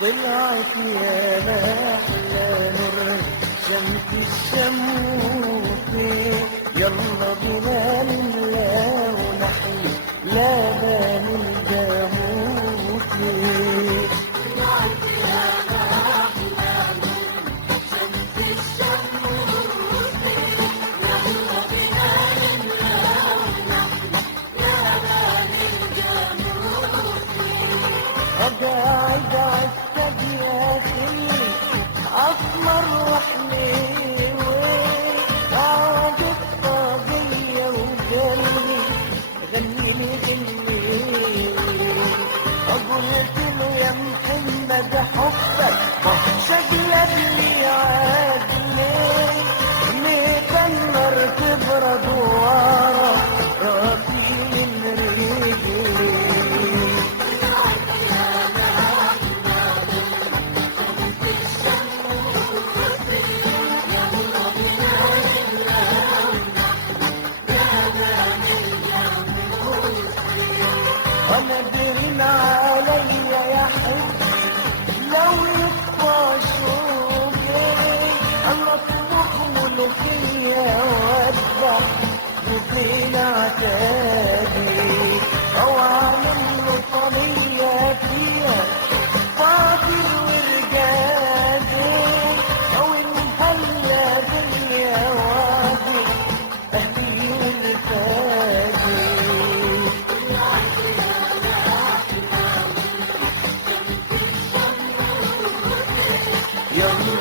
طلعت يا أحلى نور شمس الشموسة، يلا بنا نملى ونحيي لبن الجاموسة. طلعت يا أحلى نور شمس الشموسة، يلا بنا نملى ونحيي لبن الجاموسة. قاعد عالسجيات أسمر وحليوة، قاعد الطاقية وقلبي غنيلي قلت له يا محمد حبك شكلك لي عادلي، ليك النار تبرد ورا راسي من رجلي. أنا دهن عليا يا حبي لو يطفى شوقي، أنا أطبخ ملوخية وأذبح وفين عتابي، أو أعمل له صينية فيها فاطر ورجالي، أو نهلا دنيا وادي أهلي ولفادي. يلا